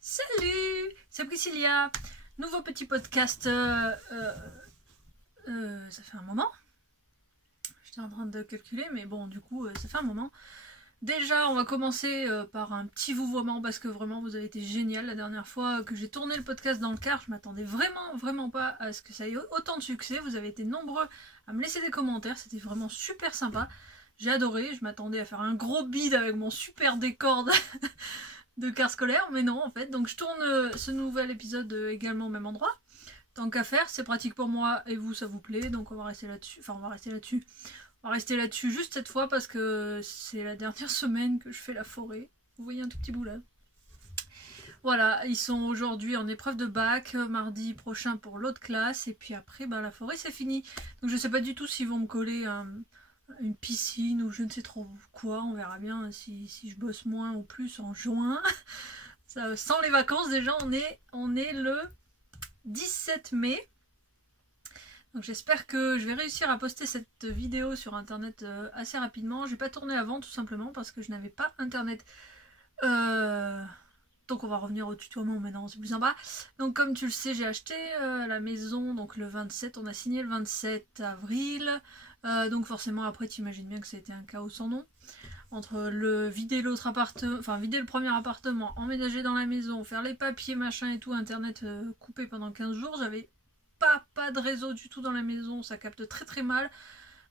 Salut, c'est Priscilla. Nouveau petit podcast. Ça fait un moment. J'étais en train de calculer, mais bon, du coup, ça fait un moment. Déjà, on va commencer par un petit vouvoiement parce que vraiment, vous avez été génial la dernière fois que j'ai tourné le podcast dans le car. Je m'attendais vraiment pas à ce que ça ait autant de succès. Vous avez été nombreux à me laisser des commentaires. C'était vraiment super sympa. J'ai adoré. Je m'attendais à faire un gros bide avec mon super décor de car scolaire, mais non en fait. Donc je tourne ce nouvel épisode également au même endroit. Tant qu'à faire, c'est pratique pour moi et vous, ça vous plaît, donc on va rester là-dessus. Enfin, on va rester là-dessus juste cette fois parce que c'est la dernière semaine que je fais la forêt. Vous voyez un tout petit bout là. Voilà, ils sont aujourd'hui en épreuve de bac, mardi prochain pour l'autre classe, et puis après, ben, la forêt c'est fini. Donc je sais pas du tout s'ils vont me coller une piscine ou je ne sais trop quoi, on verra bien si je bosse moins ou plus en juin. Ça, sans les vacances déjà, on est le 17 mai. Donc j'espère que je vais réussir à poster cette vidéo sur internet assez rapidement. J'ai pas tourné avant tout simplement parce que je n'avais pas internet. Donc on va revenir au tutoiement maintenant, c'est plus sympa. Donc comme tu le sais, j'ai acheté la maison donc le 27, on a signé le 27 avril. Donc forcément après tu imagines bien que ça a été un chaos sans nom. Entre le vider l'autre appartement, enfin vider le premier appartement, emménager dans la maison, faire les papiers, machin et tout, internet coupé pendant 15 jours, j'avais pas de réseau du tout dans la maison, ça capte très mal.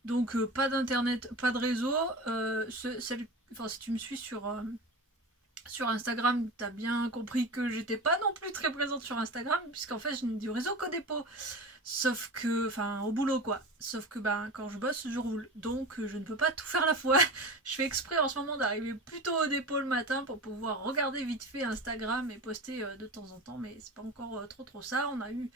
Donc pas d'internet, pas de réseau. Si tu me suis sur Instagram, t'as bien compris que j'étais pas non plus très présente sur Instagram, puisqu'en fait je n'ai du réseau qu'au dépôt. Sauf que, enfin au boulot quoi, sauf que ben quand je bosse je roule, donc je ne peux pas tout faire à la fois. Je fais exprès en ce moment d'arriver plutôt au dépôt le matin pour pouvoir regarder vite fait Instagram et poster de temps en temps, mais c'est pas encore trop ça. On a eu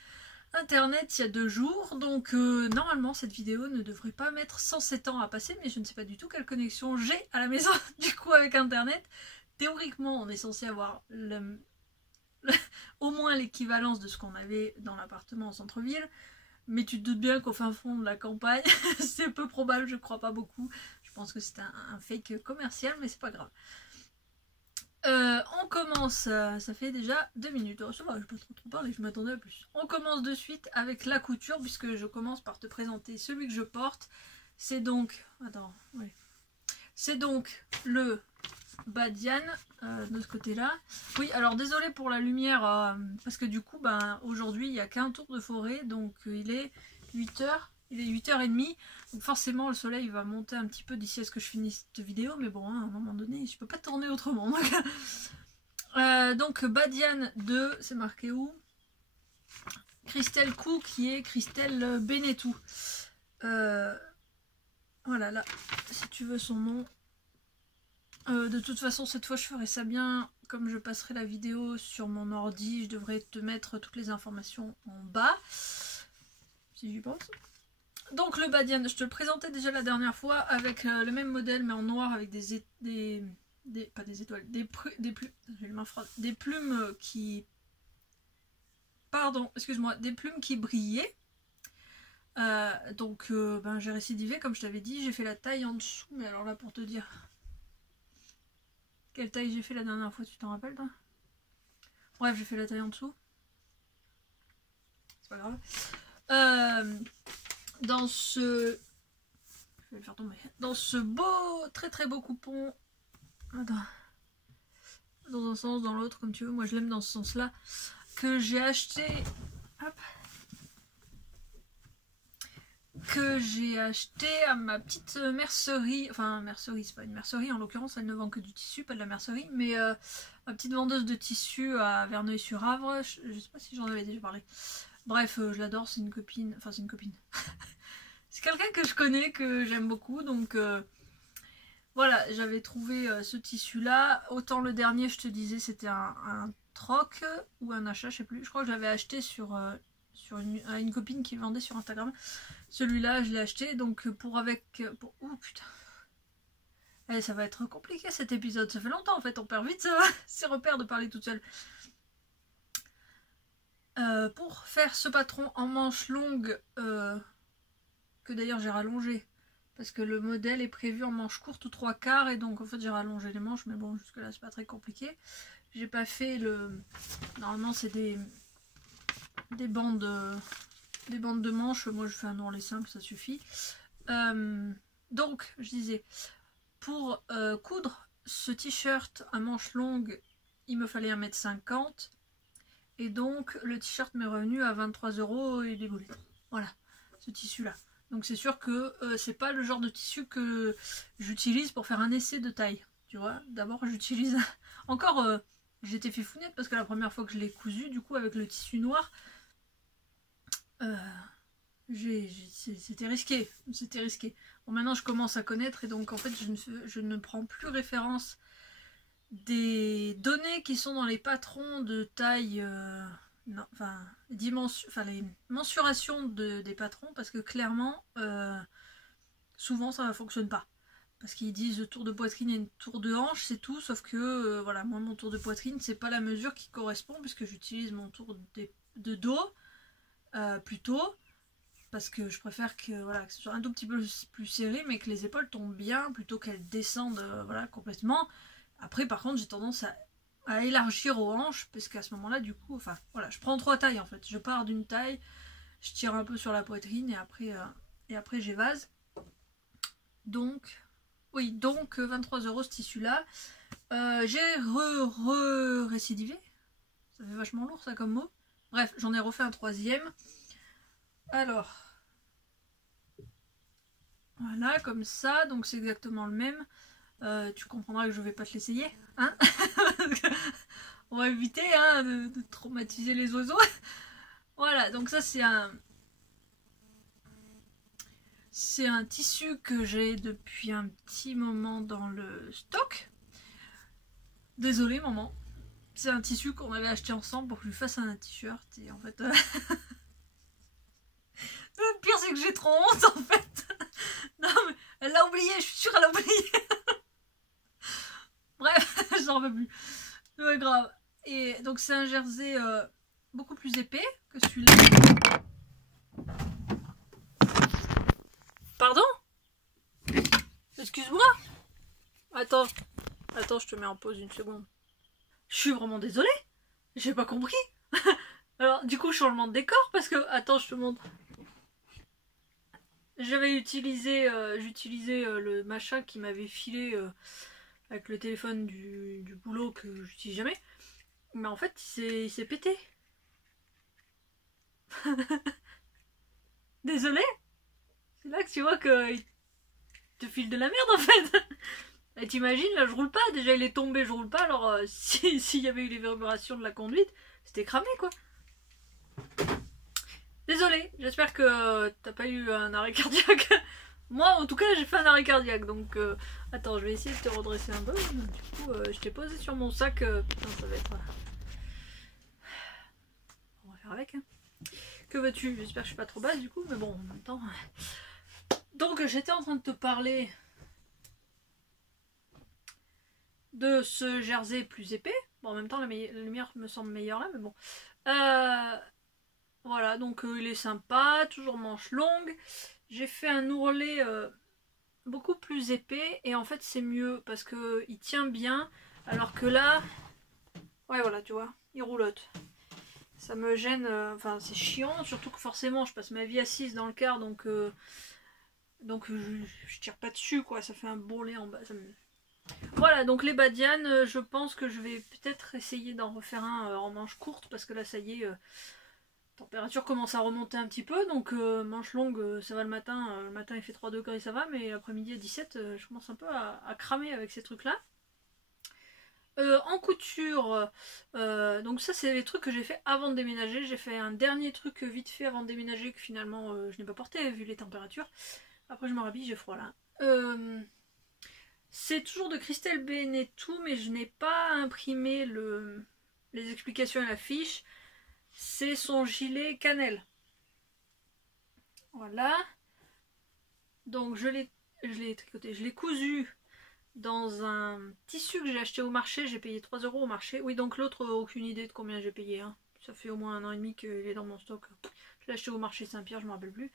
internet il y a 2 jours, donc normalement cette vidéo ne devrait pas mettre 107 ans à passer, mais je ne sais pas du tout quelle connexion j'ai à la maison du coup avec internet. Théoriquement on est censé avoir au moins l'équivalence de ce qu'on avait dans l'appartement en centre-ville, mais tu te doutes bien qu'au fin fond de la campagne c'est peu probable, je crois pas beaucoup. Je pense que c'est un fake commercial, mais c'est pas grave. On commence, ça fait déjà 2 minutes, ça va, je peux trop parler, je m'attendais à plus. On commence de suite avec la couture, puisque je commence par te présenter celui que je porte. C'est donc, c'est donc le Badiane de ce côté-là. Oui, alors désolé pour la lumière, parce que du coup, ben, aujourd'hui, il n'y a qu'un tour de forêt, donc il est 8h. Il est 8h30, donc forcément le soleil va monter un petit peu d'ici à ce que je finisse cette vidéo, mais bon, hein, à un moment donné, je peux pas tourner autrement. Donc Badiane 2, c'est marqué où? Christelle Cou, qui est Christelle Benetou. Voilà, là, si tu veux son nom. De toute façon, cette fois, je ferai ça bien. Comme je passerai la vidéo sur mon ordi, je devrais te mettre toutes les informations en bas. Si j'y pense. Donc le Badiane, je te le présentais déjà la dernière fois avec le même modèle mais en noir avec pas des étoiles, des plumes qui, pardon, excuse-moi, des plumes qui brillaient. Donc ben, j'ai récidivé comme je t'avais dit, j'ai fait la taille en dessous, mais alors là pour te dire quelle taille j'ai fait la dernière fois, tu t'en rappelles toi? Bref, j'ai fait la taille en dessous, c'est pas grave. Dans ce... Je vais le faire tomber. Dans ce beau, très beau coupon. Attends. Dans un sens, dans l'autre, comme tu veux. Moi, je l'aime dans ce sens-là. Que j'ai acheté... Hop. Que j'ai acheté à ma petite mercerie. Enfin, mercerie, c'est pas une mercerie. En l'occurrence, elle ne vend que du tissu, pas de la mercerie. Mais ma petite vendeuse de tissu à Verneuil-sur-Avre. Je sais pas si j'en avais déjà parlé. Bref, je l'adore. C'est une copine. Enfin, c'est une copine. C'est quelqu'un que je connais, que j'aime beaucoup, donc voilà, j'avais trouvé ce tissu là. Autant le dernier, je te disais, c'était un troc ou un achat, je sais plus. Je crois que je l'avais acheté sur une copine qui le vendait sur Instagram. Celui-là, je l'ai acheté, donc oh putain. Eh, ça va être compliqué cet épisode, ça fait longtemps en fait, on perd vite ses repères de parler toute seule. Pour faire ce patron en manches longues, que d'ailleurs j'ai rallongé parce que le modèle est prévu en manches courtes ou 3/4 et donc en fait j'ai rallongé les manches, mais bon jusque là c'est pas très compliqué. j'ai pas fait le... Normalement c'est des bandes de manches. Moi je fais un ourlet simple, ça suffit. Donc je disais, pour coudre ce t-shirt à manches longues, il me fallait 1,50 m. Et donc le t-shirt m'est revenu à 23 € et des boulettes. Voilà, ce tissu là. Donc c'est sûr que c'est pas le genre de tissu que j'utilise pour faire un essai de taille. Tu vois, d'abord j'utilise... Encore, j'étais fait founette parce que la première fois que je l'ai cousu, du coup avec le tissu noir, c'était risqué. C'était risqué. Bon, maintenant je commence à connaître et donc en fait je ne prends plus référence des données qui sont dans les patrons de taille, non, enfin, les mensurations des patrons, parce que clairement, souvent ça ne fonctionne pas. Parce qu'ils disent tour de poitrine et tour de hanche, c'est tout, sauf que, voilà, moi mon tour de poitrine, c'est pas la mesure qui correspond, puisque j'utilise mon tour de dos, plutôt, parce que je préfère que, voilà, que ce soit un tout petit peu plus serré, mais que les épaules tombent bien, plutôt qu'elles descendent, voilà, complètement. Après, par contre, j'ai tendance à élargir aux hanches, parce qu'à ce moment-là, du coup, enfin, voilà, je prends 3 tailles en fait. Je pars d'une taille, je tire un peu sur la poitrine, et après j'évase. Donc, oui, donc 23 € ce tissu-là. J'ai récidivé. Ça fait vachement lourd, ça, comme mot. Bref, j'en ai refait un troisième. Alors, voilà, comme ça, donc c'est exactement le même. Tu comprendras que je vais pas te l'essayer, hein. On va éviter, hein, de traumatiser les oiseaux. Voilà, donc ça c'est un tissu que j'ai depuis un petit moment dans le stock. Désolée maman. C'est un tissu qu'on avait acheté ensemble pour que je lui fasse un t-shirt et en fait... Le pire c'est que j'ai trop honte en fait. Non mais elle l'a oublié, je suis sûre elle l'a oublié. Bref, j'en veux plus. C'est pas grave. Et donc c'est un jersey beaucoup plus épais que celui-là. Pardon? Excuse-moi. Attends, je te mets en pause une seconde. Je suis vraiment désolée. J'ai pas compris. Alors du coup changement de décor parce que... Attends, je te montre. J'avais utilisé, j'utilisais le machin qui m'avait filé avec le téléphone du boulot que j'utilise jamais. Mais en fait il s'est pété. Désolée. C'est là que tu vois qu'il te file de la merde en fait. Et t'imagines, là je roule pas, déjà il est tombé, je roule pas, alors s'il y avait eu les vibrations de la conduite, c'était cramé quoi. Désolée, j'espère que t'as pas eu un arrêt cardiaque. Moi en tout cas j'ai fait un arrêt cardiaque, donc attends, je vais essayer de te redresser un peu. Du coup je t'ai posé sur mon sac, putain ça va être... On va faire avec, hein. Que veux-tu? J'espère que je suis pas trop basse du coup, mais bon en même temps... Donc j'étais en train de te parler de ce jersey plus épais. Bon, en même temps la lumière me semble meilleure là, mais bon. Voilà, donc il est sympa, toujours manche longue. J'ai fait un ourlet beaucoup plus épais et en fait c'est mieux parce que il tient bien, alors que là, ouais voilà, tu vois, il roulotte. Ça me gêne, enfin c'est chiant, surtout que forcément je passe ma vie assise dans le car, donc je tire pas dessus quoi, ça fait un bourrelet en bas. Voilà, donc les badianes, je pense que je vais peut-être essayer d'en refaire un en manche courte parce que là ça y est, température commence à remonter un petit peu, donc manche longue ça va le matin il fait 3 degrés ça va, mais après-midi à 17 je commence un peu à cramer avec ces trucs là. En couture, donc ça c'est les trucs que j'ai fait avant de déménager. J'ai fait un dernier truc vite fait avant de déménager que finalement je n'ai pas porté vu les températures. Après je me rhabille, j'ai froid là. C'est toujours de Christelle Benettou, mais je n'ai pas imprimé les explications et la fiche. C'est son gilet cannelle. Voilà. Donc je l'ai tricoté, je l'ai cousu dans un tissu que j'ai acheté au marché. J'ai payé 3 € au marché. Oui, donc l'autre, aucune idée de combien j'ai payé, hein. Ça fait au moins 1 an et demi qu'il est dans mon stock. Je l'ai acheté au marché Saint-Pierre, je ne me rappelle plus.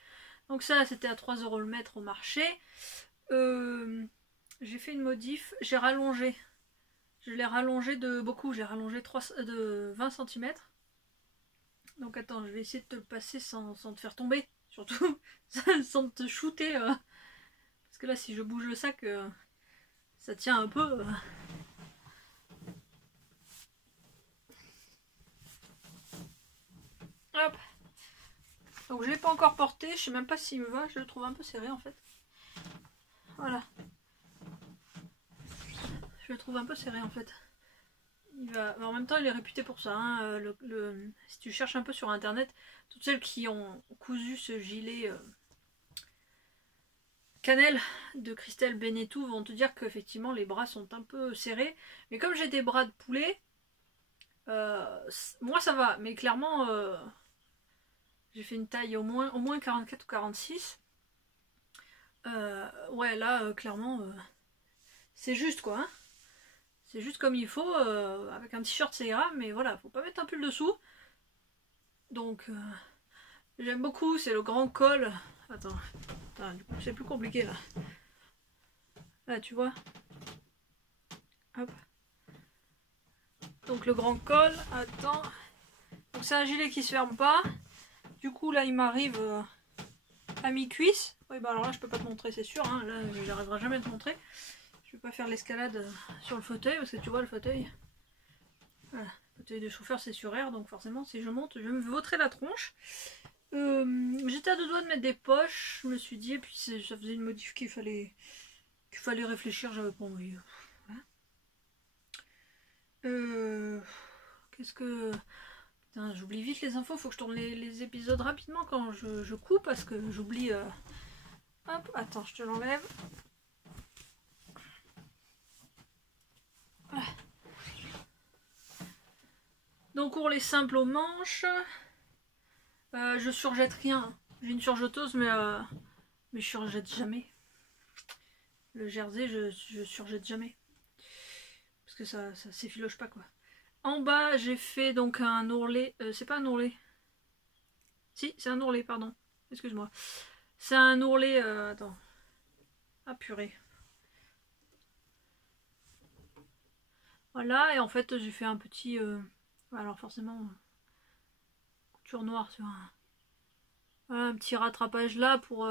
Donc ça, c'était à 3 € le mètre au marché. J'ai fait une modif, j'ai rallongé Je l'ai rallongé de beaucoup, j'ai rallongé de 20 cm. Donc attends, je vais essayer de te le passer sans te faire tomber, surtout, sans te shooter. Parce que là, si je bouge le sac, ça tient un peu. Hop. Donc je l'ai pas encore porté, je sais même pas s'il me va, je le trouve un peu serré en fait. Voilà. Je le trouve un peu serré en fait. Il va... En même temps il est réputé pour ça. Hein. Si tu cherches un peu sur internet, toutes celles qui ont cousu ce gilet cannelle de Christelle Benetou vont te dire qu'effectivement les bras sont un peu serrés. Mais comme j'ai des bras de poulet, moi ça va. Mais clairement, j'ai fait une taille au moins 44 ou 46. Ouais là, clairement, c'est juste quoi. Hein. C'est juste comme il faut. Avec un t-shirt ça ira. Mais voilà, faut pas mettre un pull dessous. Donc j'aime beaucoup. C'est le grand col. Attends, du coup c'est plus compliqué là. Là tu vois. Hop. Donc le grand col, attends. Donc c'est un gilet qui se ferme pas. Du coup là il m'arrive à mi-cuisse. Oui bah alors là je peux pas te montrer c'est sûr. Hein. Là j'arriverai jamais à te montrer. Je vais pas faire l'escalade sur le fauteuil parce que tu vois le fauteuil. Voilà. Le fauteuil de chauffeur c'est sur air donc forcément si je monte je vais me vautrer la tronche. J'étais à deux doigts de mettre des poches, je me suis dit, et puis ça faisait une modif qu'il fallait réfléchir, j'avais pas envie. Voilà. Qu'est-ce que... Putain, j'oublie vite les infos, faut que je tourne les épisodes rapidement quand je coupe, parce que j'oublie... Hop, attends, je te l'enlève. Voilà. Donc ourlet simple aux manches. Je surjette rien. J'ai une surjeteuse, mais je surjette jamais. Le jersey, je surjette jamais. Parce que ça s'effiloche pas, quoi. En bas, j'ai fait donc un ourlet. C'est pas un ourlet. Si, c'est un ourlet, pardon. Excuse-moi. C'est un ourlet... attends. Ah, purée. Voilà, et en fait, j'ai fait un petit... alors forcément... couture noire sur un... Voilà, un petit rattrapage là pour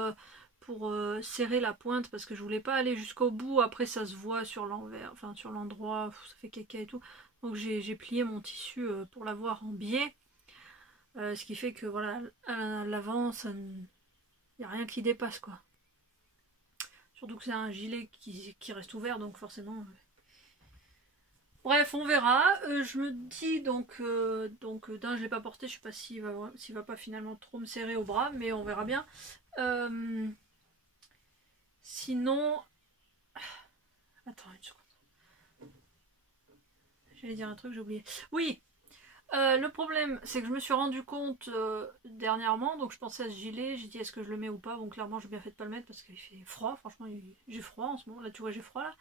serrer la pointe parce que je voulais pas aller jusqu'au bout. Après ça se voit sur l'envers, enfin sur l'endroit, ça fait caca et tout. Donc j'ai plié mon tissu pour l'avoir en biais. Ce qui fait que voilà, à l'avant, il n'y a rien qui dépasse quoi. Surtout que c'est un gilet qui reste ouvert donc forcément... Bref, on verra. Je me dis donc d'un je l'ai pas porté, je sais pas s'il va pas finalement trop me serrer au bras, mais on verra bien. Sinon, attends une seconde. J'allais dire un truc, j'ai oublié. Oui, le problème c'est que je me suis rendu compte dernièrement, donc je pensais à ce gilet, j'ai dit est-ce que je le mets ou pas. Bon clairement j'ai bien fait de pas le mettre parce qu'il fait froid, franchement j'ai froid en ce moment, là tu vois j'ai froid là.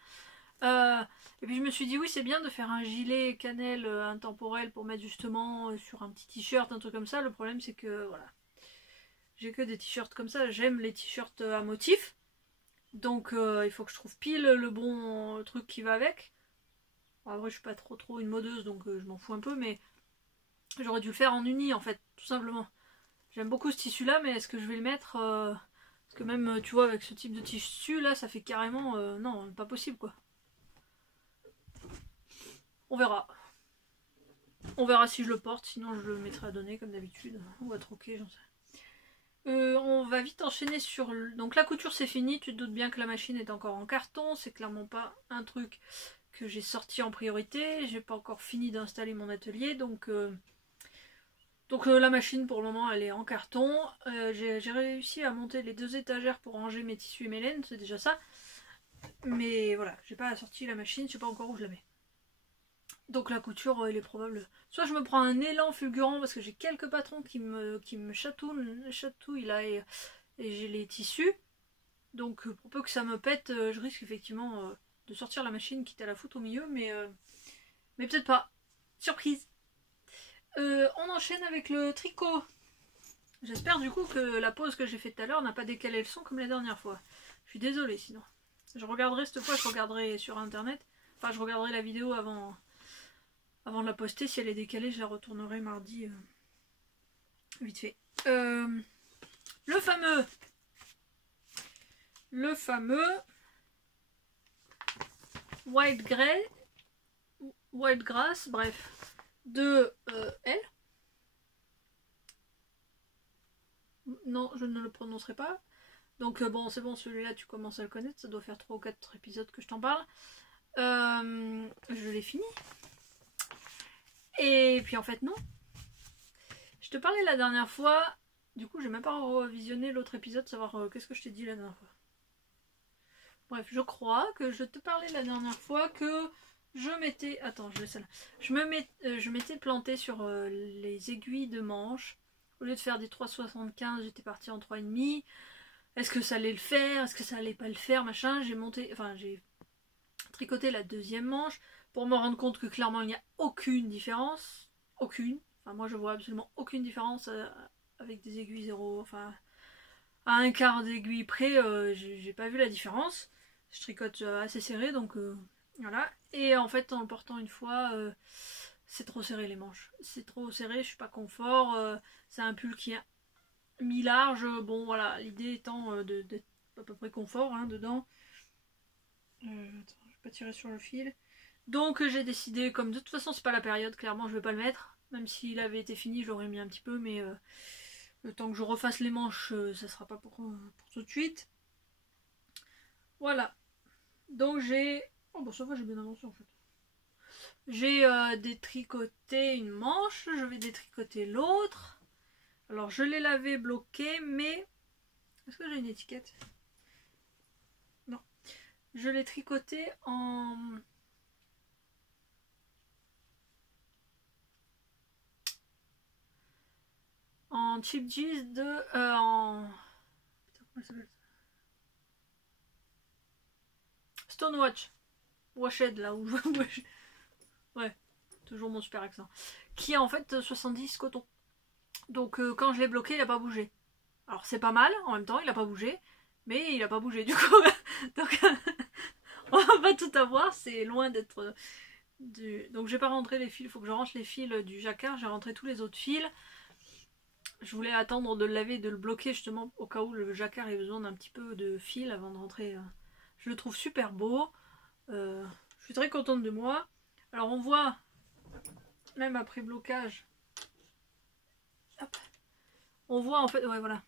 Et puis je me suis dit oui c'est bien de faire un gilet cannelle intemporel pour mettre justement sur un petit t-shirt, un truc comme ça. Le problème c'est que voilà, j'ai que des t-shirts comme ça, j'aime les t-shirts à motif. Donc il faut que je trouve pile le bon truc qui va avec. Bon, après je suis pas trop une modeuse donc je m'en fous un peu mais j'aurais dû le faire en uni en fait, tout simplement. J'aime beaucoup ce tissu là mais est-ce que je vais le mettre parce que même tu vois avec ce type de tissu là ça fait carrément non pas possible quoi. On verra. On verra si je le porte, sinon je le mettrai à donner comme d'habitude. On va troquer, j'en sais. On va vite enchaîner sur... Donc la couture c'est fini, tu te doutes bien que la machine est encore en carton. C'est clairement pas un truc que j'ai sorti en priorité. J'ai pas encore fini d'installer mon atelier. Donc la machine pour le moment elle est en carton. J'ai réussi à monter les 2 étagères pour ranger mes tissus et mes laines, c'est déjà ça. Mais voilà, j'ai pas sorti la machine, je sais pas encore où je la mets. Donc la couture, il est probable... Soit je me prends un élan fulgurant parce que j'ai quelques patrons qui me chatouillent là et j'ai les tissus. Donc pour peu que ça me pète, je risque effectivement de sortir la machine quitte à la foutre au milieu, mais peut-être pas. Surprise. On enchaîne avec le tricot. J'espère du coup que la pause que j'ai faite tout à l'heure n'a pas décalé le son comme la dernière fois. Je suis désolée sinon. Je regarderai cette fois, je regarderai sur internet. Enfin, je regarderai la vidéo avant de la poster. Si elle est décalée, je la retournerai mardi. Vite fait. Le fameux White Grass, bref, de L. Non, je ne le prononcerai pas. Donc bon, c'est bon, celui-là tu commences à le connaître, ça doit faire 3 ou 4 épisodes que je t'en parle. Je l'ai fini. Et puis en fait non. Je te parlais la dernière fois, du coup j'ai même pas revisionné l'autre épisode, savoir qu'est-ce que je t'ai dit la dernière fois. Bref, je crois que je te parlais la dernière fois que je m'étais... Attends, je vais celle-là. Je m'étais plantée sur les aiguilles de manche. Au lieu de faire des 3,75, j'étais partie en 3,5. Est-ce que ça allait le faire? Est-ce que ça allait pas le faire? Machin. J'ai tricoté la deuxième manche pour me rendre compte que clairement il n'y a aucune différence. Aucune. Enfin, moi je vois absolument aucune différence avec des aiguilles zéro. Enfin, à un quart d'aiguille près, j'ai pas vu la différence. Je tricote assez serré, donc voilà. Et en fait, en le portant une fois, c'est trop serré les manches. C'est trop serré, je suis pas confort. C'est un pull qui est mi-large. Bon, voilà, l'idée étant d'être à peu près confort hein, dedans. Attends, je vais pas tirer sur le fil. Donc j'ai décidé, comme de toute façon c'est pas la période, clairement je vais pas le mettre. Même s'il avait été fini, je l'aurais mis un petit peu, mais le temps que je refasse les manches, ça sera pas pour tout de suite. Voilà. Donc j'ai... Oh bah ça va, j'ai bien avancé en fait. J'ai détricoté une manche, je vais détricoter l'autre. Alors je l'ai lavé, bloqué, mais... Est-ce que j'ai une étiquette? Non. Je l'ai tricoté en chip jeans de... en... Putain, comment ça s'appelle? Stonewatch. Washed là où je... Ouais, toujours mon super accent. Qui est en fait 70 coton. Donc quand je l'ai bloqué, il n'a pas bougé. Alors c'est pas mal, en même temps, il n'a pas bougé. Mais il n'a pas bougé du coup. Donc on va pas tout avoir, c'est loin d'être... Donc j'ai pas rentré les fils, il faut que je rentre les fils du jacquard. J'ai rentré tous les autres fils. Je voulais attendre de le laver, de le bloquer justement au cas où le jacquard ait besoin d'un petit peu de fil avant de rentrer. Je le trouve super beau. Je suis très contente de moi. Alors on voit, même après blocage, hop, on voit en fait, ouais voilà.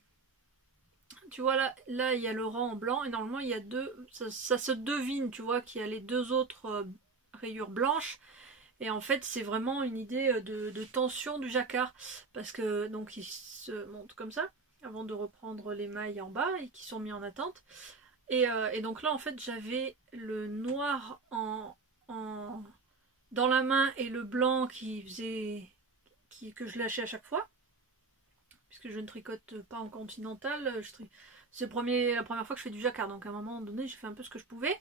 Tu vois là il y a le rang en blanc et normalement il y a deux, ça se devine, tu vois qu'il y a les deux autres rayures blanches. Et en fait c'est vraiment une idée de tension du jacquard. Parce que donc il se monte comme ça, avant de reprendre les mailles en bas et qui sont mis en attente. Et donc là en fait j'avais le noir dans la main et le blanc que je lâchais à chaque fois. Puisque je ne tricote pas en continental. C'est la première fois que je fais du jacquard. Donc à un moment donné j'ai fait un peu ce que je pouvais.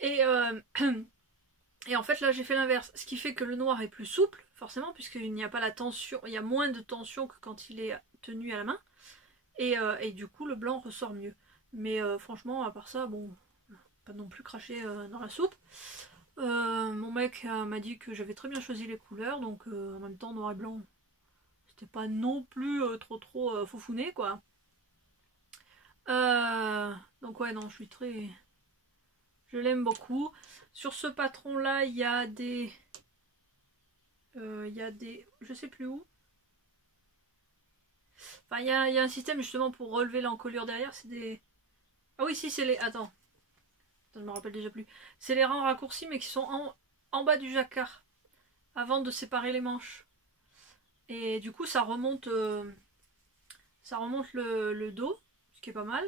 Et en fait là j'ai fait l'inverse. Ce qui fait que le noir est plus souple forcément. Puisqu'il n'y a pas la tension. Il y a moins de tension que quand il est tenu à la main. Et du coup le blanc ressort mieux. Mais franchement à part ça bon, pas non plus cracher dans la soupe. Mon mec m'a dit que j'avais très bien choisi les couleurs. Donc en même temps noir et blanc c'était pas non plus trop foufouné quoi. Donc ouais non je suis très... Je l'aime beaucoup. Sur ce patron là il y a des... Je sais plus où. Enfin il y a un système justement pour relever l'encolure derrière. C'est des... Ah oui si c'est les... Attends. Je me rappelle déjà plus. C'est les rangs raccourcis mais qui sont en bas du jacquard. Avant de séparer les manches. Et du coup ça remonte le dos, ce qui est pas mal.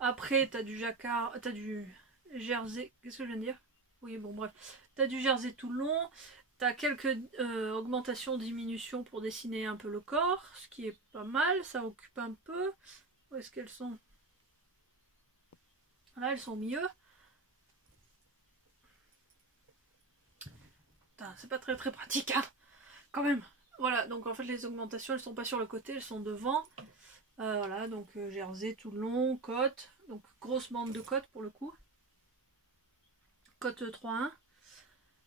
Après t'as du jacquard, t'as du jersey, qu'est-ce que je viens de dire? Oui bon bref, t'as du jersey tout le long, t'as quelques augmentations, diminutions pour dessiner un peu le corps, ce qui est pas mal, ça occupe un peu. Où est-ce qu'elles sont? Là elles sont au milieu. C'est pas très pratique hein, quand même. Voilà, donc en fait les augmentations elles sont pas sur le côté, elles sont devant. Voilà, donc jersey tout le long, côte, donc grosse bande de côte pour le coup. Côte 3-1.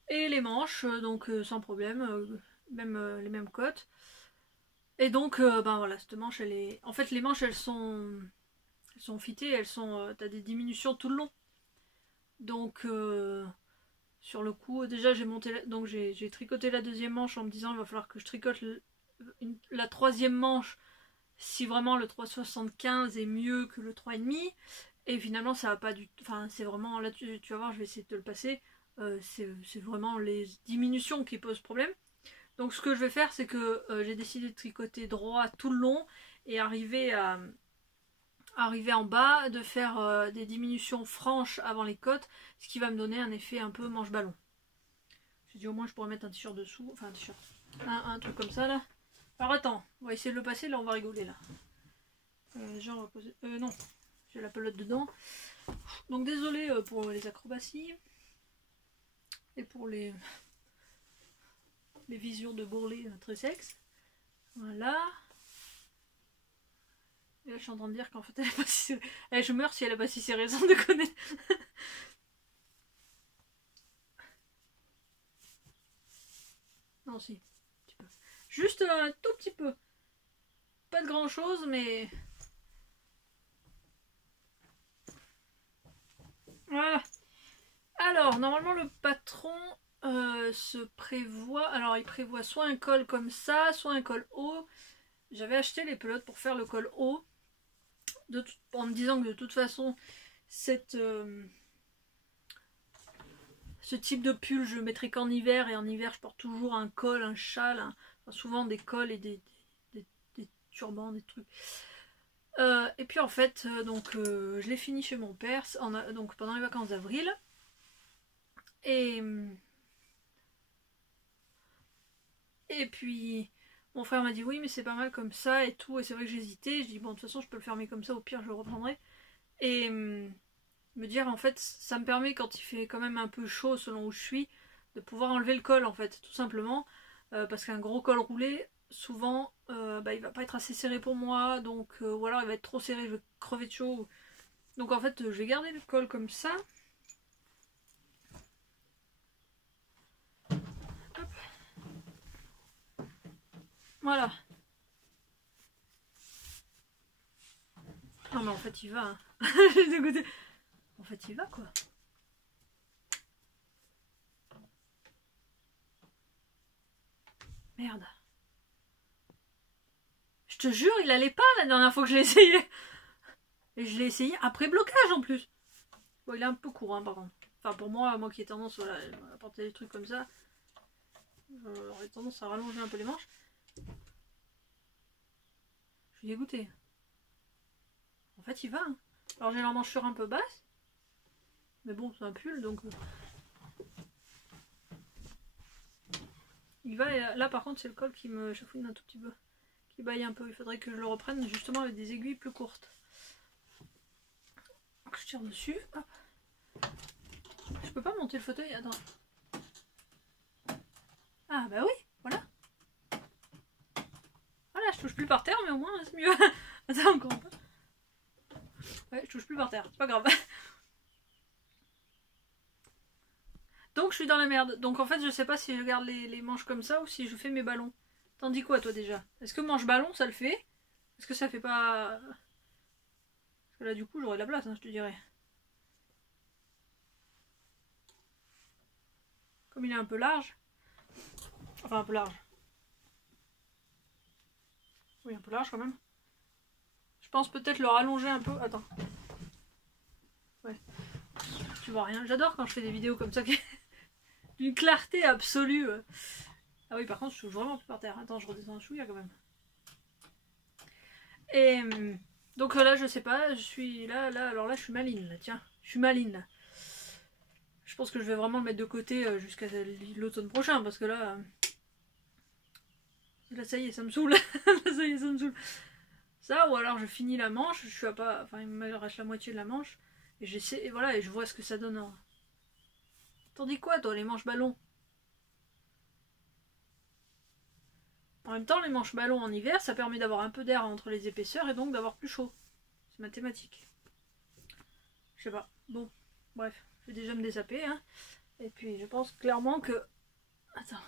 Et les manches, donc sans problème, même les mêmes cotes. Et donc, ben voilà, cette manche, elle est... En fait, les manches, elles sont fitées, t'as des diminutions tout le long. Donc, sur le coup, déjà, donc j'ai tricoté la deuxième manche en me disant il va falloir que je tricote la troisième manche si vraiment le 3,75 est mieux que le 3,5. Et finalement, ça va pas du tout. Enfin, c'est vraiment. Là, tu vas voir, je vais essayer de te le passer. C'est vraiment les diminutions qui posent problème. Donc, ce que je vais faire, c'est que j'ai décidé de tricoter droit tout le long et arriver en bas, de faire des diminutions franches avant les côtes, ce qui va me donner un effet un peu manche-ballon. J'ai dit au moins je pourrais mettre un t-shirt dessous, enfin un t-shirt, un truc comme ça là. Alors attends, on va essayer de le passer, là on va rigoler là. Déjà on va poser... non, j'ai la pelote dedans. Donc désolé pour les acrobaties. Et pour les visions de bourrelet très sexe. Voilà. Et là je suis en train de dire qu'en fait elle a pas si serré. Je meurs si elle a pas si serré, sans déconner. Non si, un petit peu. Juste un tout petit peu. Pas de grand chose mais... Voilà. Alors, normalement, le patron se prévoit... Alors, il prévoit soit un col comme ça, soit un col haut. J'avais acheté les pelotes pour faire le col haut. En me disant que de toute façon, ce type de pull, je le mettrai qu'en hiver. Et en hiver, je porte toujours un col, un châle. Enfin, souvent des cols et des turbans, des trucs. Et puis, en fait, je l'ai fini chez mon père donc, pendant les vacances d'avril. Et puis mon frère m'a dit oui mais c'est pas mal comme ça et tout, et c'est vrai que j'hésitais, je dis bon de toute façon je peux le fermer comme ça, au pire je le reprendrai. Et me dire en fait ça me permet quand il fait quand même un peu chaud selon où je suis, de pouvoir enlever le col en fait, tout simplement, parce qu'un gros col roulé souvent il va pas être assez serré pour moi, donc ou alors il va être trop serré, je vais crever de chaud. Donc en fait je vais garder le col comme ça. Voilà. Non mais en fait il va. Hein. J'ai dégoûté. En fait il va quoi. Merde. Je te jure, il allait pas la dernière fois que je l'ai essayé. Et je l'ai essayé après blocage en plus. Bon, il est un peu court par contre. Enfin pour moi qui ai tendance à porter des trucs comme ça, j'aurais tendance à rallonger un peu les manches. Je suis dégoûtée. En fait il va. Hein. Alors j'ai l'emmanchure un peu basse. Mais bon c'est un pull donc... Il va, et là par contre c'est le col qui me chafouine un tout petit peu. Qui baille un peu. Il faudrait que je le reprenne justement avec des aiguilles plus courtes. Donc je tire dessus. Hop. Je peux pas monter le fauteuil, attends. Ah bah oui, voilà. Voilà, je touche plus par terre mais au moins c'est mieux. Attends encore un peu. Ouais, je touche plus par terre, c'est pas grave. Donc je suis dans la merde. Donc en fait je sais pas si je garde les manches comme ça ou si je fais mes ballons. T'en dis quoi toi déjà? Est-ce que manche ballon ça le fait? Est-ce que ça fait pas... Parce que là du coup j'aurais de la place, hein, je te dirais. Comme il est un peu large. Enfin un peu large. Oui un peu large quand même. Je pense peut-être le rallonger un peu. Attends. Ouais. Tu vois rien. J'adore quand je fais des vidéos comme ça. D'une clarté absolue. Ah oui, par contre, je touche vraiment plus par terre. Attends, je redescends un chouïa quand même. Et donc là, je sais pas, je suis là, alors là, je suis maline, là, tiens. Je suis maline, là. Je pense que je vais vraiment le mettre de côté jusqu'à l'automne prochain, parce que là... Là, ça y est, ça me saoule. Ça y est, ça me saoule. Ça, ou alors je finis la manche, je suis à pas... Enfin, il me reste la moitié de la manche. Et j'essaie, et voilà, et je vois ce que ça donne. T'en dis quoi, toi, les manches ballons? En même temps, les manches ballons en hiver, ça permet d'avoir un peu d'air entre les épaisseurs et donc d'avoir plus chaud. C'est mathématique. Je sais pas. Bon, bref, je vais déjà me dessaper. Hein. Et puis je pense clairement que... Attends.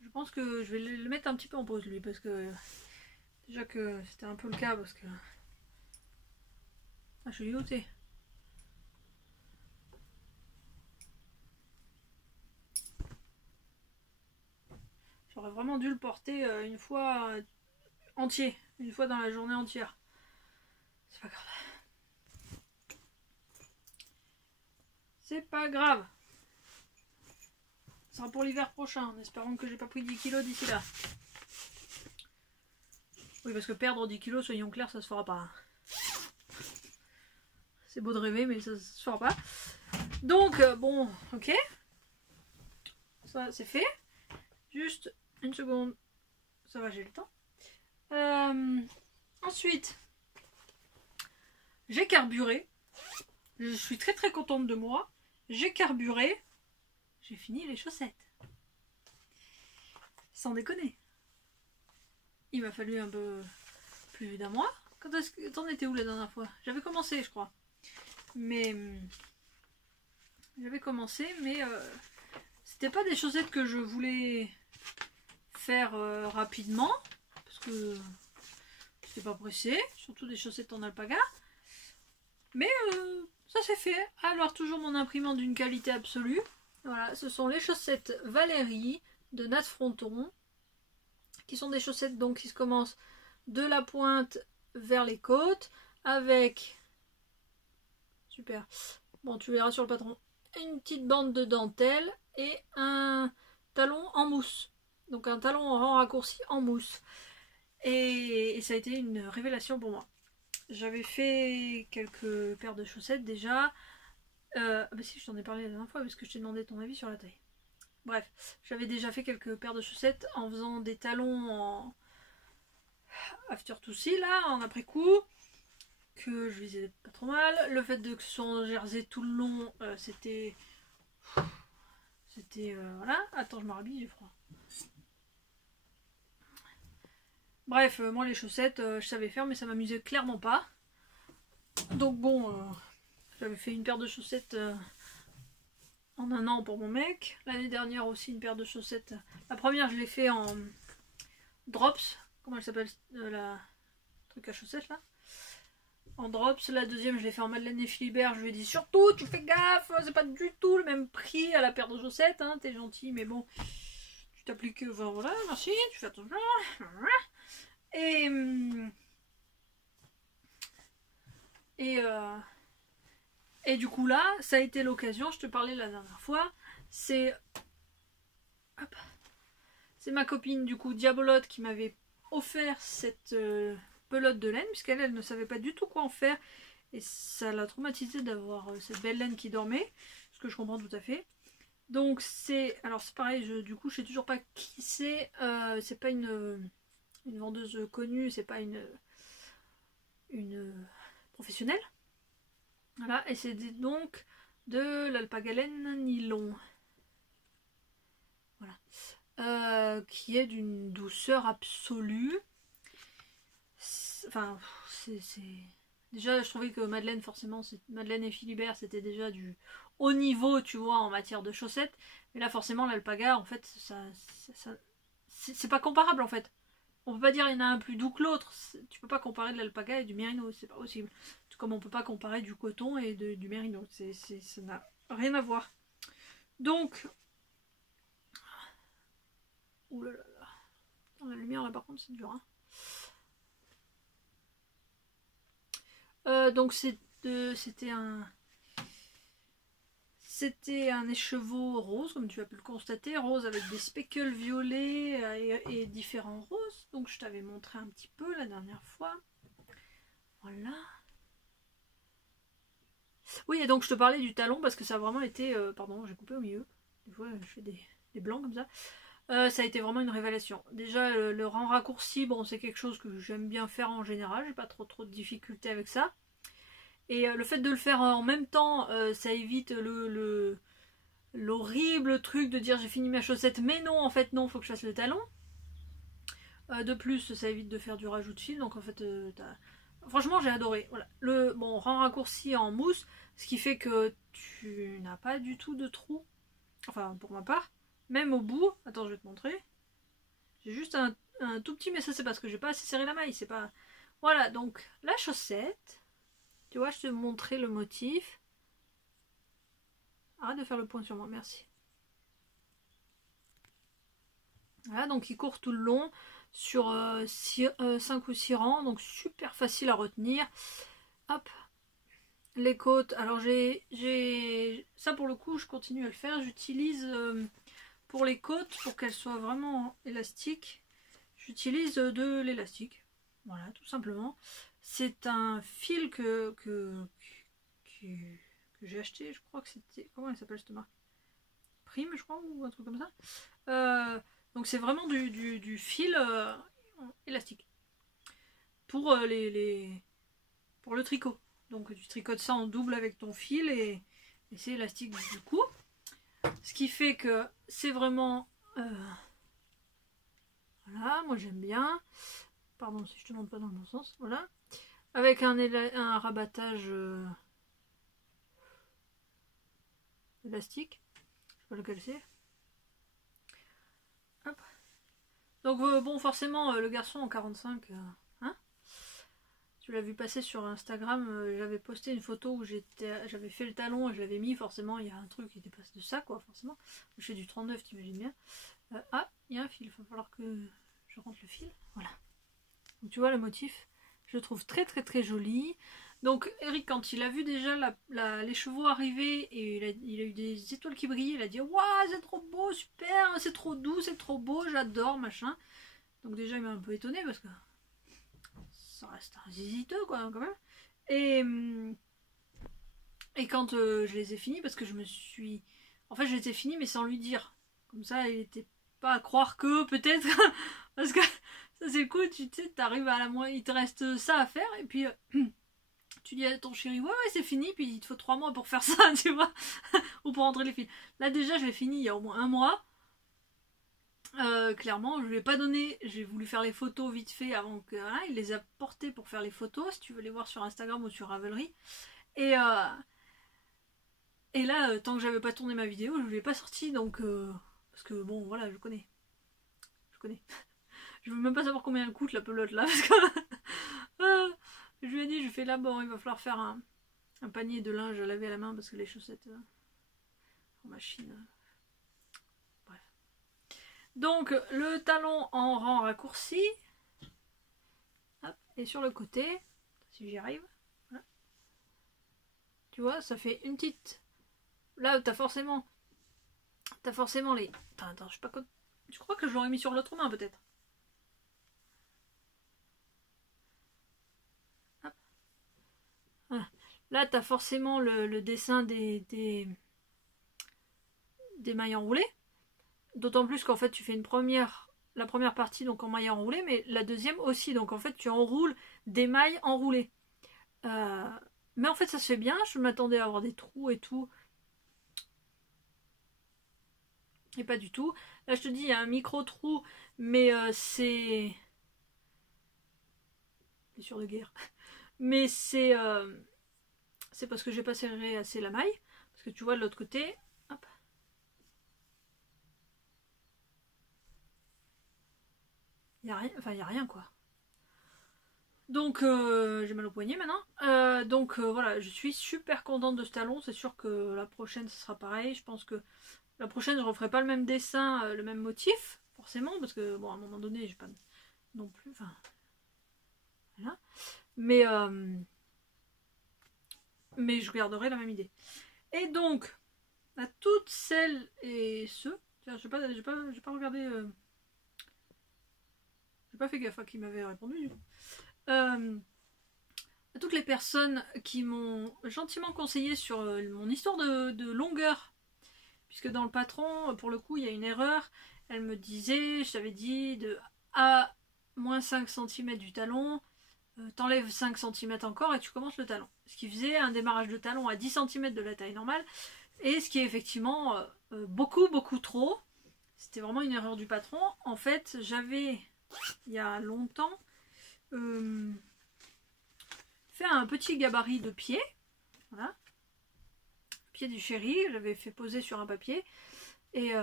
Je pense que je vais le mettre un petit peu en pause lui, parce que déjà que c'était un peu le cas, parce que... Ah, je suis liotée. J'aurais vraiment dû le porter une fois entier, une fois dans la journée entière. C'est pas grave. C'est pas grave. Ce sera pour l'hiver prochain, en espérant que j'ai pas pris 10 kilos d'ici là. Oui, parce que perdre 10 kilos, soyons clairs, ça se fera pas. C'est beau de rêver, mais ça se fera pas. Donc, bon, ok. Ça, c'est fait. Juste une seconde. Ça va, j'ai le temps. Ensuite, j'ai carburé. Je suis très très contente de moi. J'ai carburé. J'ai fini les chaussettes. Sans déconner. Il m'a fallu un peu plus d'un mois. Quand est-ce que t'en étais où la dernière fois? J'avais commencé, je crois. Mais c'était pas des chaussettes que je voulais faire rapidement, parce que j'étais pas pressée, surtout des chaussettes en alpaga. Mais ça s'est fait. Alors toujours mon imprimante d'une qualité absolue. Voilà, ce sont les chaussettes Valérie de Nat Fronton, qui sont des chaussettes donc qui se commencent de la pointe vers les côtes, avec, super, bon tu verras sur le patron, une petite bande de dentelle et un talon en mousse. Donc un talon en rang raccourci en mousse. Et ça a été une révélation pour moi. J'avais fait quelques paires de chaussettes déjà. Bah si, je t'en ai parlé la dernière fois parce que je t'ai demandé ton avis sur la taille. Bref, j'avais déjà fait quelques paires de chaussettes en faisant des talons en after to see là, en après coup, que je visais pas trop mal. Le fait de que ce soit en jersey tout le long, c'était voilà. Attends, je me rhabille, j'ai froid. Bref, moi les chaussettes, je savais faire, mais ça m'amusait clairement pas. Donc bon, j'avais fait une paire de chaussettes en un an pour mon mec. L'année dernière aussi une paire de chaussettes. La première, je l'ai fait en drops. Comment elle s'appelle la truc à chaussettes là? En drops. La deuxième, je l'ai fait en Madeleine et Philibert. Je lui ai dit surtout, tu fais gaffe, c'est pas du tout le même prix à la paire de chaussettes. Hein, t'es gentil, mais bon, tu t'appliques. Enfin, voilà, merci, tu fais attention. Et du coup là, ça a été l'occasion, je te parlais la dernière fois, c'est ma copine du coup Diabolotte qui m'avait offert cette pelote de laine, puisqu'elle ne savait pas du tout quoi en faire, et ça l'a traumatisée d'avoir cette belle laine qui dormait, ce que je comprends tout à fait. Donc c'est, alors c'est pareil, du coup je sais toujours pas qui c'est pas une vendeuse connue, c'est pas une professionnelle. Voilà, et c'est donc de l'alpaga laine nylon. Voilà. Qui est d'une douceur absolue. Enfin, c'est... Déjà, je trouvais que Madeleine, forcément, Madeleine et Philibert, c'était déjà du haut niveau, tu vois, en matière de chaussettes. Mais là, forcément, l'alpaga, en fait, c'est pas comparable, en fait. On peut pas dire il y en a un plus doux que l'autre. Tu peux pas comparer de l'alpaga et du mérino, c'est pas possible. Tout comme on peut pas comparer du coton et du mérino. Ça n'a rien à voir. Donc, ouh là là là. Dans la lumière là par contre c'est dur. Hein. Donc c'était un écheveau rose, comme tu as pu le constater, rose avec des speckles violets et différents roses. Donc je t'avais montré un petit peu la dernière fois. Voilà. Oui, et donc je te parlais du talon parce que ça a vraiment été... pardon, j'ai coupé au milieu. Des fois je fais des blancs comme ça. Ça a été vraiment une révélation. Déjà, le rang raccourci, bon, c'est quelque chose que j'aime bien faire en général. J'ai pas trop de difficultés avec ça. Et le fait de le faire en même temps, ça évite l'horrible truc de dire j'ai fini ma chaussette, mais non, en fait, non, faut que je fasse le talon. De plus, ça évite de faire du rajout de fil. Donc, en fait, Franchement, j'ai adoré. Voilà. Le bon rang raccourci en mousse, ce qui fait que tu n'as pas du tout de trou. Enfin, pour ma part. Même au bout. Attends, je vais te montrer. J'ai juste un tout petit, mais ça c'est parce que j'ai pas assez serré la maille. C'est pas. Voilà, donc la chaussette. Tu vois, je te montrais le motif. Arrête de faire le point sur moi, merci. Voilà, donc il court tout le long sur 5 ou 6 rangs, donc super facile à retenir. Hop, les côtes, alors j'ai ça pour le coup je continue à le faire, j'utilise pour les côtes, pour qu'elles soient vraiment élastiques, j'utilise de l'élastique, voilà tout simplement. C'est un fil que j'ai acheté, je crois que c'était, comment elle s'appelle cette marque, Prime je crois, ou un truc comme ça. Donc c'est vraiment du fil élastique pour pour le tricot. Donc tu tricotes ça en double avec ton fil et c'est élastique du coup. Ce qui fait que c'est vraiment... voilà, moi j'aime bien. Pardon si je te montre pas dans le bon sens. Voilà. Avec un rabattage élastique. Je sais pas lequel c'est. Hop. Donc bon forcément le garçon en 45... hein, tu l'as vu passer sur Instagram, j'avais posté une photo où j'avais fait le talon et je l'avais mis, forcément il y a un truc qui dépasse de ça quoi, forcément. Je fais du 39, t'imagines bien. Ah, il y a un fil, il va falloir que je rentre le fil, voilà. Donc tu vois le motif, je le trouve très très très joli. Donc Eric, quand il a vu déjà les chevaux arriver et il a eu des étoiles qui brillaient, il a dit waouh c'est trop beau, super, c'est trop doux, c'est trop beau, j'adore, machin. Donc déjà il m'a un peu étonné parce que ça reste un ziziteux quoi quand même. Et quand je les ai finis, parce que je me suis... En fait je les ai finis mais sans lui dire. Comme ça il était pas à croire que peut-être... parce que ça c'est cool, tu sais, t'arrives à la moitié, il te reste ça à faire et puis... tu dis à ton chéri, ouais c'est fini, puis il te faut 3 mois pour faire ça, tu vois, ou pour rentrer les fils. Là déjà je l'ai fini il y a au moins 1 mois. Clairement, je lui ai pas donné, j'ai voulu faire les photos vite fait avant que. Voilà, il les a portées pour faire les photos, si tu veux les voir sur Instagram ou sur Ravelry. Et, là, tant que j'avais pas tourné ma vidéo, je ne l'ai pas sorti donc. Parce que bon, voilà, je connais. Je connais. Je veux même pas savoir combien elle coûte la pelote là. Parce que je lui ai dit, je fais là, bon, il va falloir faire un panier de linge à laver à la main parce que les chaussettes en machine. Bref. Donc le talon en rang raccourci. Hop, et sur le côté, si j'y arrive, voilà. Tu vois, ça fait une petite. Là, t'as forcément les. Attends, je sais pas quoi. Je crois que je l'aurais mis sur l'autre main peut-être. Voilà. Là, t'as forcément le dessin des mailles enroulées. D'autant plus qu'en fait, tu fais la première partie donc en mailles enroulées, mais la deuxième aussi. Donc en fait, tu enroules des mailles enroulées. Mais en fait, ça se fait bien. Je m'attendais à avoir des trous et tout. Et pas du tout. Là, je te dis, il y a un micro-trou, mais c'est... Blessure de guerre. Mais c'est parce que j'ai pas serré assez la maille. Parce que tu vois, de l'autre côté... Hop. Il n'y a rien, enfin, il n'y a rien, quoi. Donc, j'ai mal au poignet maintenant. Donc, voilà, je suis super contente de ce talon. C'est sûr que la prochaine, ce sera pareil. Je pense que la prochaine, je referai pas le même dessin, le même motif, forcément. Parce que, bon, à un moment donné, j'ai pas non plus... Enfin... Voilà. Mais je garderai la même idée. Et donc, à toutes celles et ceux... Tiens, j'ai pas regardé... J'ai pas fait gaffe à qui m'avait répondu, du coup. À toutes les personnes qui m'ont gentiment conseillé sur mon histoire de longueur, puisque dans le patron, pour le coup, il y a une erreur. Elle me disait, je t'avais dit, de à moins 5 cm du talon, t'enlèves 5 cm encore et tu commences le talon. Ce qui faisait un démarrage de talon à 10 cm de la taille normale, et ce qui est effectivement beaucoup trop. C'était vraiment une erreur du patron. En fait, j'avais, il y a longtemps, fait un petit gabarit de pied. Voilà. Pied du chéri, j'avais fait poser sur un papier. Et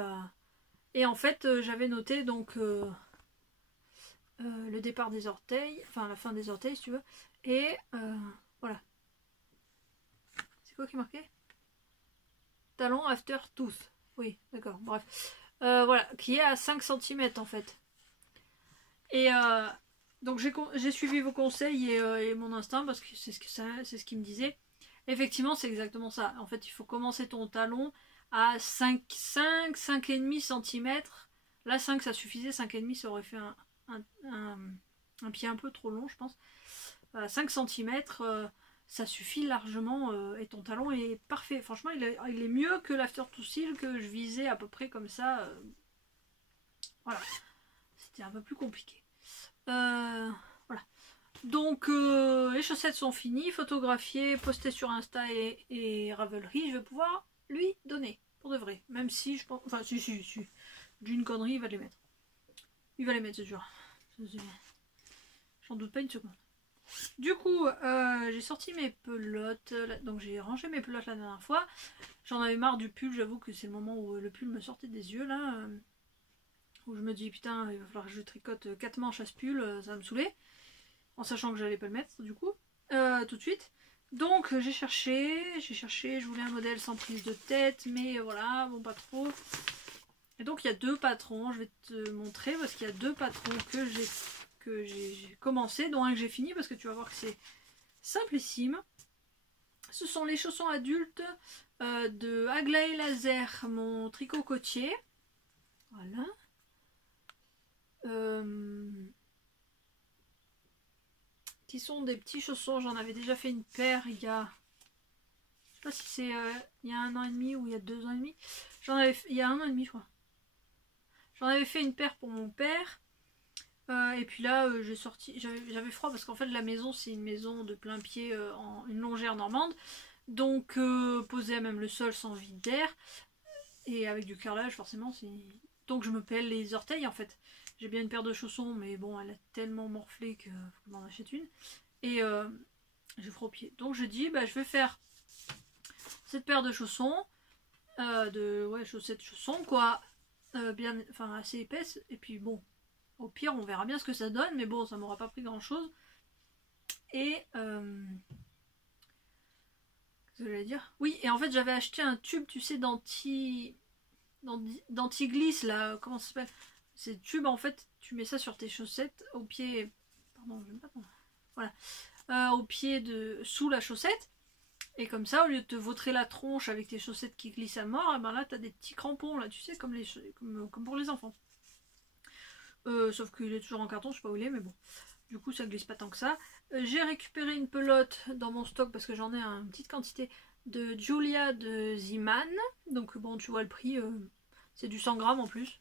en fait, j'avais noté donc le départ des orteils, enfin la fin des orteils si tu veux. Et voilà. C'est quoi qui est marqué? Talon after tooth. Oui, d'accord, bref. Voilà, qui est à 5 cm en fait. Et donc j'ai suivi vos conseils et mon instinct parce que c'est ce qu'il me disait. Effectivement, c'est exactement ça. En fait, il faut commencer ton talon à 5,5 cm. Là, 5 ça suffisait, 5,5 ça aurait fait un pied un peu trop long, je pense. 5 cm, ça suffit largement et ton talon est parfait. Franchement, il est mieux que l'after to seal que je visais à peu près comme ça. Voilà, c'était un peu plus compliqué. Voilà. Donc les chaussettes sont finies, photographiées, postées sur Insta et Ravelry. Je vais pouvoir lui donner pour de vrai. Même si je pense. Enfin, si. D'une connerie, il va les mettre. Il va les mettre, c'est sûr. J'en doute pas une seconde. Du coup, j'ai sorti mes pelotes. Donc j'ai rangé mes pelotes la dernière fois. J'en avais marre du pull. J'avoue que c'est le moment où le pull me sortait des yeux là. Où je me dis putain, il va falloir que je tricote 4 manches à ce pull. Ça va me saouler. En sachant que j'allais pas le mettre du coup. Tout de suite. Donc j'ai cherché. Je voulais un modèle sans prise de tête. Mais voilà, bon pas trop. Et donc il y a deux patrons, je vais te montrer parce qu'il y a deux patrons que j'ai commencé, dont un que j'ai fini parce que tu vas voir que c'est simplissime. Ce sont les chaussons adultes de Aglaé Laser, mon tricot côtier. Voilà. Qui sont des petits chaussons, j'en avais déjà fait une paire il y a... Je sais pas si c'est il y a 1 an et demi ou il y a 2 ans et demi. Il y a 1 an et demi je crois. J'en avais fait une paire pour mon père. Et puis là, j'ai sorti. J'avais froid parce qu'en fait, la maison, c'est une maison de plein pied en une longère normande. Donc, posée à même le sol sans vide d'air. Et avec du carrelage, forcément. Donc, je me pèle les orteils en fait. J'ai bien une paire de chaussons, mais bon, elle a tellement morflé que faut que je m'en achète une. Et j'ai froid aux pieds. Donc, je dis, bah, je vais faire cette paire de chaussons. Chaussettes chaussons, quoi. Bien, enfin assez épaisse, et puis bon, au pire on verra bien ce que ça donne, mais bon, ça m'aura pas pris grand chose. Et qu'est-ce que j'allais dire? Oui, et en fait j'avais acheté un tube, tu sais, d'anti-glisse là, comment ça s'appelle? Ces tubes, en fait, tu mets ça sur tes chaussettes au pied, pardon, je vais pas prendre. Voilà, au pied sous la chaussette. Et comme ça, au lieu de te vautrer la tronche avec tes chaussettes qui glissent à mort, et ben là, t'as des petits crampons, là, tu sais, comme pour les enfants. Sauf qu'il est toujours en carton, je sais pas où il est, mais bon. Du coup, ça glisse pas tant que ça. J'ai récupéré une pelote dans mon stock, parce que j'en ai une petite quantité, de Julia de Ziman. Donc bon, tu vois le prix, c'est du 100 grammes en plus.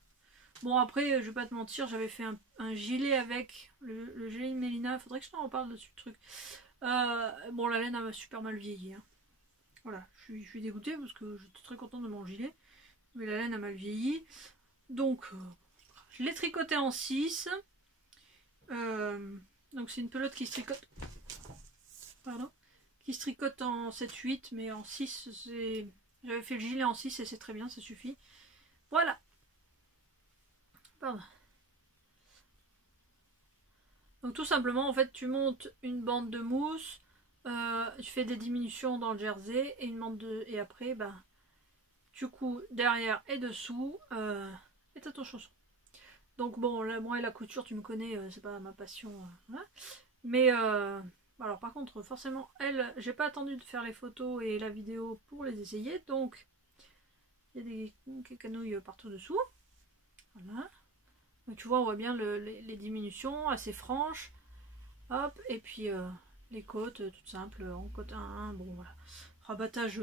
Bon, après, je vais pas te mentir, j'avais fait un gilet avec le gilet de Mélina. Faudrait que je t'en reparle dessus, le truc. Bon, la laine a super mal vieilli. Hein. Voilà, je suis dégoûtée parce que j'étais très contente de mon gilet. Mais la laine a mal vieilli. Donc, je l'ai tricoté en 6. Donc, c'est une pelote qui se tricote. Pardon. Qui se tricote en 7-8. Mais en 6, c'est. J'avais fait le gilet en 6 et c'est très bien, ça suffit. Voilà. Pardon. Donc, tout simplement, en fait, tu montes une bande de mousse. Tu fais des diminutions dans le jersey et une bande et après bah tu couds derrière et dessous et t'as ton chausson. Donc bon là, moi et la couture tu me connais, c'est pas ma passion hein. Mais alors par contre forcément j'ai pas attendu de faire les photos et la vidéo pour les essayer, donc il y a des canouilles partout dessous. Voilà, donc tu vois on voit bien les diminutions assez franches, hop, et puis les côtes toutes simples en côte 1, bon voilà, rabattage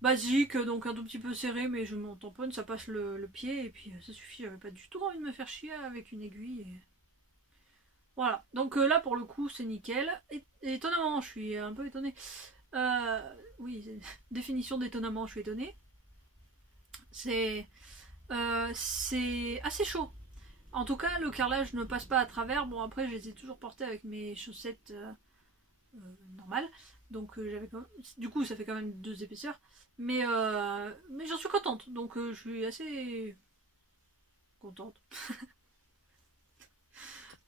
basique, donc un tout petit peu serré, mais je m'en tamponne, ça passe le pied et puis ça suffit. J'avais pas du tout envie de me faire chier avec une aiguille et... voilà, donc là pour le coup c'est nickel. Et étonnamment, je suis un peu étonnée, oui, définition d'étonnement, je suis étonnée, c'est assez chaud. En tout cas, le carrelage ne passe pas à travers. Bon, après, je les ai toujours portés avec mes chaussettes normal. Donc du coup ça fait quand même 2 épaisseurs. Mais j'en suis contente. Donc je suis assez contente.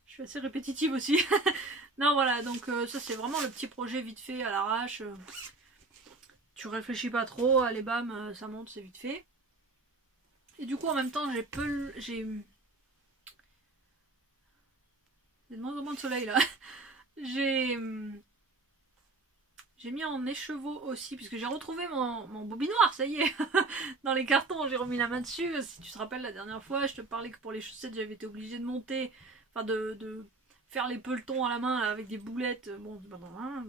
Je suis assez répétitive aussi. Non voilà, donc ça c'est vraiment le petit projet vite fait à l'arrache. Tu réfléchis pas trop, allez bam, ça monte, c'est vite fait. Et du coup en même temps j'ai de moins en moins de soleil là. j'ai mis en écheveau aussi, puisque j'ai retrouvé mon bobinoir, ça y est. Dans les cartons, j'ai remis la main dessus. Si tu te rappelles, la dernière fois, je te parlais que pour les chaussettes, j'avais été obligée de monter, enfin de faire les peletons à la main là, avec des boulettes. Bon, c'est pas bon, hein.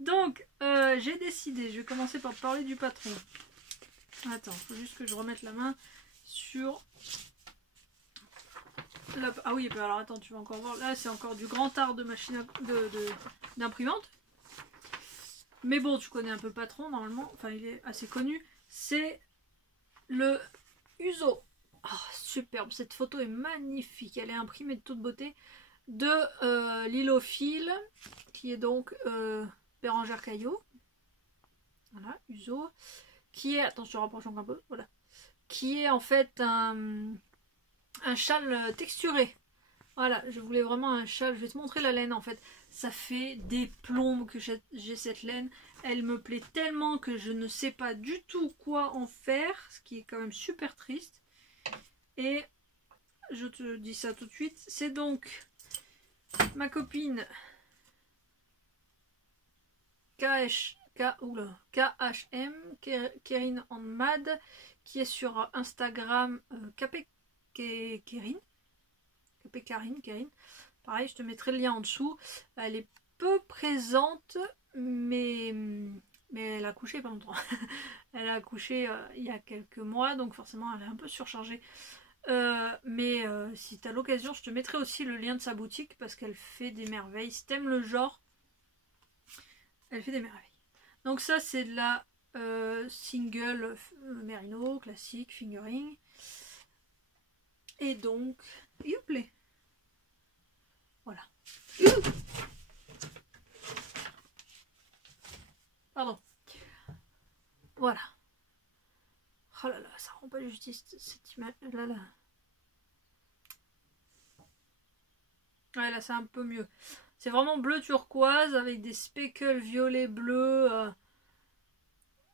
Donc, j'ai décidé, je vais commencer par te parler du patron. Attends, faut juste que je remette la main sur... Ah oui, bah alors attends, tu vas encore voir. Là, c'est encore du grand art de machine d'imprimante. Mais bon, tu connais un peu le patron, normalement. Enfin, il est assez connu. C'est le Uso. Oh, superbe. Cette photo est magnifique. Elle est imprimée de toute beauté de Lilophile, qui est donc Bérangère Caillot. Voilà, Uso. Qui est... Attends, je te rapproche encore un peu. Voilà. Qui est en fait un châle texturé. Voilà, je voulais vraiment un châle. Je vais te montrer la laine en fait. Ça fait des plombes que j'ai cette laine. Elle me plaît tellement que je ne sais pas du tout quoi en faire. Ce qui est quand même super triste. Et je te dis ça tout de suite. C'est donc ma copine KHM, Kérine en Mad, qui est sur Instagram Kérine. Kérine. Pareil, je te mettrai le lien en dessous. Elle est peu présente, mais elle a accouché pas longtemps. Elle a accouché il y a quelques mois, donc forcément elle est un peu surchargée. Mais si tu as l'occasion, je te mettrai aussi le lien de sa boutique parce qu'elle fait des merveilles. Si t'aimes le genre, elle fait des merveilles. Donc ça c'est de la single merino, classique, fingering. Et donc, youplay. Voilà. Pardon. Voilà. Oh là là, ça rend pas justice cette image. Là là. Ouais, là c'est un peu mieux. C'est vraiment bleu turquoise avec des speckles violet bleu.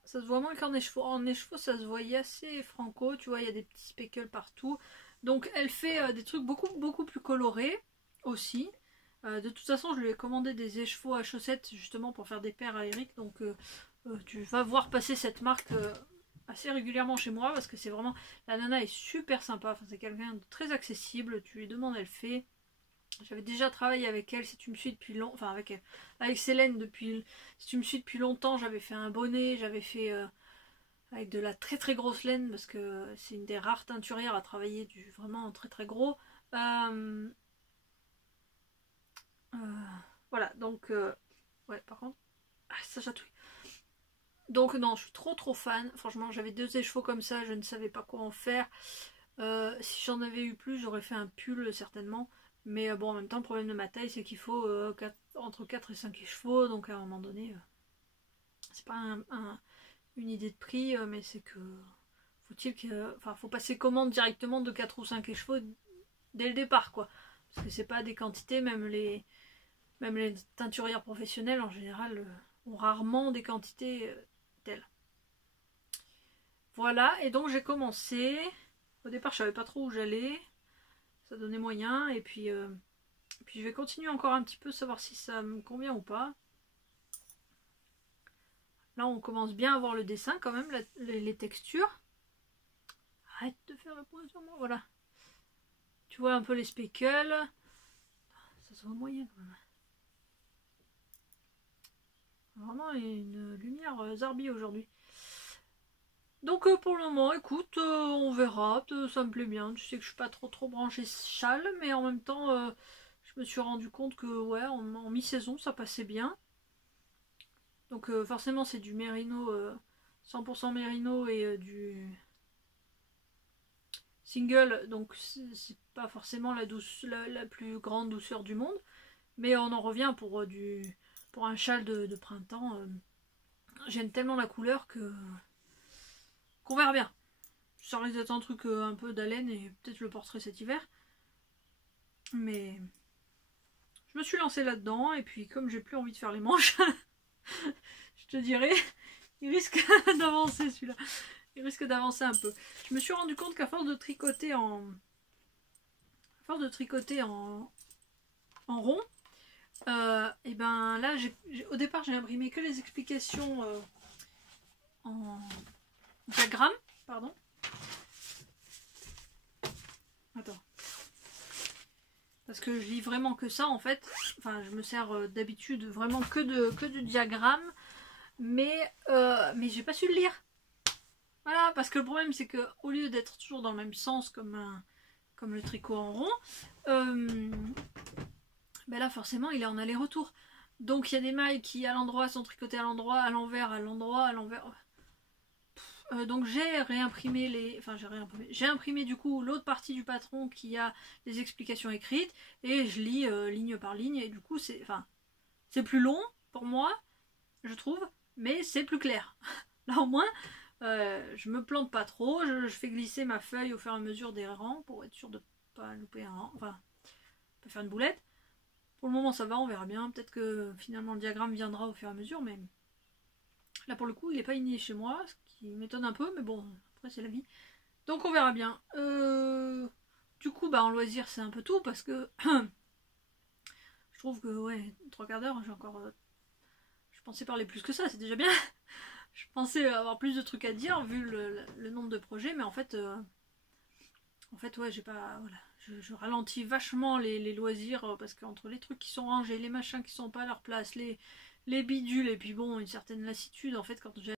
Ça se voit moins qu'en écheveau. En écheveau, ça se voyait assez franco. Tu vois, il y a des petits speckles partout. Donc elle fait des trucs beaucoup plus colorés aussi. De toute façon, je lui ai commandé des écheveaux à chaussettes justement pour faire des paires à Eric. Donc tu vas voir passer cette marque assez régulièrement chez moi parce que c'est vraiment... La nana est super sympa. Enfin, c'est quelqu'un de très accessible. Tu lui demandes, elle fait. J'avais déjà travaillé avec elle, si tu me suis depuis longtemps, enfin avec Célène depuis, si tu me suis depuis longtemps, j'avais fait un bonnet, j'avais fait avec de la très grosse laine parce que c'est une des rares teinturières à travailler du vraiment très gros. Euh, euh, voilà, donc ouais, par contre, ça chatouille. Donc non, je suis trop fan. Franchement, j'avais 2 écheveaux comme ça, je ne savais pas quoi en faire. Si j'en avais eu plus, j'aurais fait un pull certainement. Mais bon, en même temps, le problème de ma taille, c'est qu'il faut entre 4 et 5 écheveaux. Donc à un moment donné, c'est pas une idée de prix, mais c'est que faut-il que. Enfin, faut passer commande directement de 4 ou 5 écheveaux dès le départ, quoi. Parce que c'est pas des quantités, même les teinturières professionnelles en général ont rarement des quantités telles. Voilà, et donc j'ai commencé. Au départ, je savais pas trop où j'allais. Ça donnait moyen, et puis je vais continuer encore un petit peu, savoir si ça me convient ou pas. Là, on commence bien à voir le dessin quand même, les textures. Arrête de faire le point sur moi, voilà. Tu vois un peu les speckles. Ça se voit moyen quand même. Vraiment une lumière zarbi aujourd'hui. Donc pour le moment, écoute, on verra. Ça me plaît bien. Tu sais que je suis pas trop branchée châle, mais en même temps, je me suis rendu compte que ouais, en mi-saison, ça passait bien. Donc forcément, c'est du mérino, 100% mérino et du single. Donc c'est pas forcément la plus grande douceur du monde. Mais on en revient pour un châle de printemps. J'aime tellement la couleur qu'on verra bien. Ça risque d'être un truc un peu d'haleine et peut-être je le porterai cet hiver. Mais je me suis lancée là-dedans et puis comme j'ai plus envie de faire les manches, je te dirais, il risque d'avancer celui-là. Il risque d'avancer un peu. Je me suis rendu compte qu'à force de tricoter en rond, et ben là, au départ, j'ai imprimé que les explications en diagramme, pardon. Attends. Parce que je lis vraiment que ça en fait. Enfin, je me sers d'habitude vraiment que du diagramme. Mais j'ai pas su le lire. Voilà, parce que le problème c'est que au lieu d'être toujours dans le même sens comme le tricot en rond, ben là forcément il est en aller-retour. Donc il y a des mailles qui à l'endroit sont tricotées à l'endroit, à l'envers, à l'endroit, à l'envers. Donc j'ai réimprimé j'ai imprimé du coup l'autre partie du patron qui a les explications écrites et je lis ligne par ligne et du coup c'est plus long pour moi, je trouve, mais c'est plus clair. Là au moins je me plante pas trop, je fais glisser ma feuille au fur et à mesure des rangs pour être sûr de pas louper un rang, enfin pas faire une boulette. Pour le moment ça va, on verra bien, peut-être que finalement le diagramme viendra au fur et à mesure, mais là pour le coup il n'est pas inné chez moi, ce qui m'étonne un peu, mais bon après c'est la vie. Donc on verra bien. Du coup bah en loisir c'est un peu tout parce que je trouve que ouais, 3/4 d'heure j'ai encore... je pensais parler plus que ça, c'est déjà bien. Je pensais avoir plus de trucs à dire vu le nombre de projets, mais en fait ouais, j'ai pas... Voilà. Je ralentis vachement les loisirs parce qu'entre les trucs qui sont rangés, les machins qui sont pas à leur place, les bidules, et puis bon, une certaine lassitude en fait quand j'ai